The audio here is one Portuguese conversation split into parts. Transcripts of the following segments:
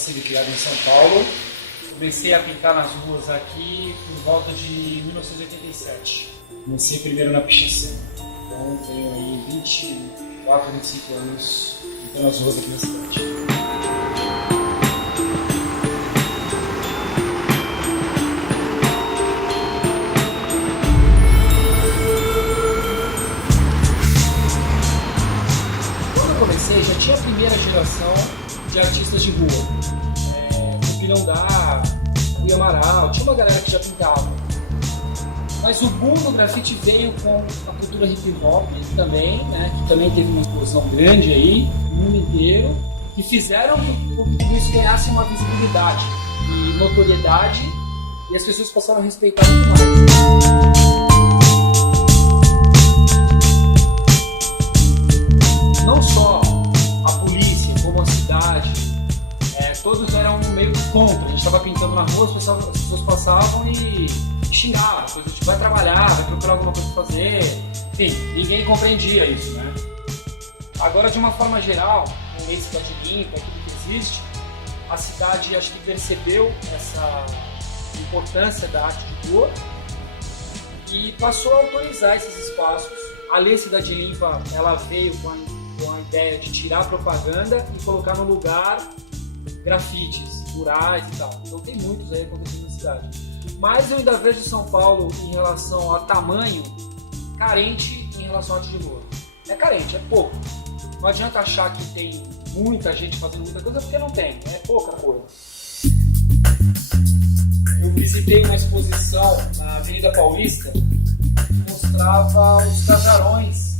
nascido e criado em São Paulo. Comecei a pintar nas ruas aqui por volta de 1987. Comecei primeiro na pichação. Então tenho aí 24, 25 anos pintando as ruas aqui na cidade. Quando eu comecei, já tinha a primeira geração de artistas de rua. Pilhão da Rui Amaral, tinha uma galera que já pintava. Mas o boom do grafite veio com a cultura hip hop também, né, que também teve uma explosão grande aí, no mundo inteiro, que fizeram com que isso ganhasse uma visibilidade e notoriedade, e as pessoas passaram a respeitar muito mais. Não só a polícia, como a cidade, todos eram meio que contra. A gente estava pintando na rua, as pessoas passavam e xingavam, coisa tipo, vai trabalhar, vai procurar alguma coisa para fazer. Enfim, ninguém compreendia isso, né? Agora, de uma forma geral, com a cidade limpa, tudo que existe, a cidade acho que percebeu essa importância da arte de rua e passou a autorizar esses espaços. A Lei Cidade Limpa, ela veio com a ideia de tirar a propaganda e colocar no lugar grafites, murais e tal. Então tem muitos aí acontecendo na cidade. Mas eu ainda vejo São Paulo, em relação a tamanho, carente em relação à arte de rua. É carente, é pouco. Não adianta achar que tem muita gente fazendo muita coisa, porque não tem, é pouca coisa. Eu visitei uma exposição na Avenida Paulista que mostrava os casarões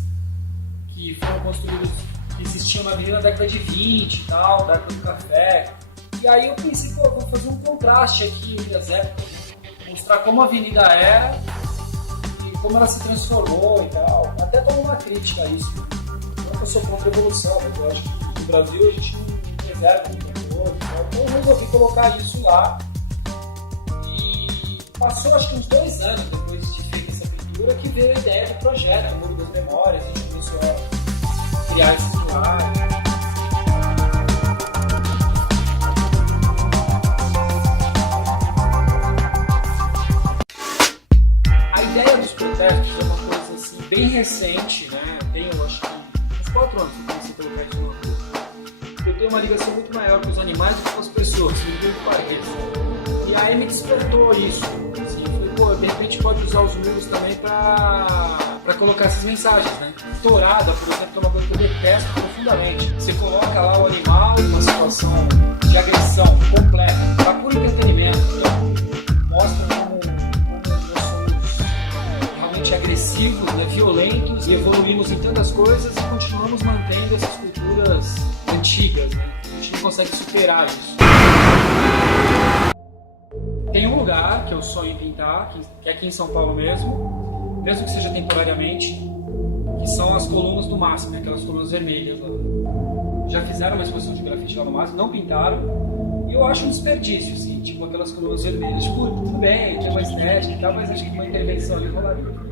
que foram construídos, que existiam na avenida na década de 20 e tal, da época do café. E aí eu pensei, pô, vou fazer um contraste aqui entre as épocas, mostrar como a avenida era e como ela se transformou e tal. Até tomo uma crítica a isso. Não que eu sou contra a evolução, mas eu acho que no Brasil a gente não preserva muito tempo. Então eu resolvi colocar isso lá. E passou acho que uns 2 anos depois de feita essa pintura que veio a ideia do projeto, o Muro das Memórias, a gente começou a criar esses lugares. A ideia dos protestos é uma coisa assim, bem recente, né? Tenho acho que uns 4 anos que eu comecei pelo projeto de uma rua. Eu tenho uma ligação muito maior com os animais do que com as pessoas, muito parece. E aí me despertou isso. Assim, eu falei, pô, de repente pode usar os muros também para colocar essas mensagens, né? Tourada, por exemplo, é uma coisa que eu detesto profundamente. Você coloca lá o animal numa situação de agressão completa, para puro entretenimento, então, mostra como nós somos realmente agressivos, né? Violentos, e evoluímos em tantas coisas e continuamos mantendo essas culturas antigas, né? A gente não consegue superar isso. Tem um lugar que eu sonho em pintar, que é aqui em São Paulo mesmo que seja temporariamente, que são as colunas do MASP, aquelas colunas vermelhas lá. Já fizeram uma exposição de grafite lá no MASP, não pintaram, e eu acho um desperdício, assim, tipo aquelas colunas vermelhas. Tipo, tudo bem, tem uma estética e tal, mas acho que uma intervenção ali rolaria.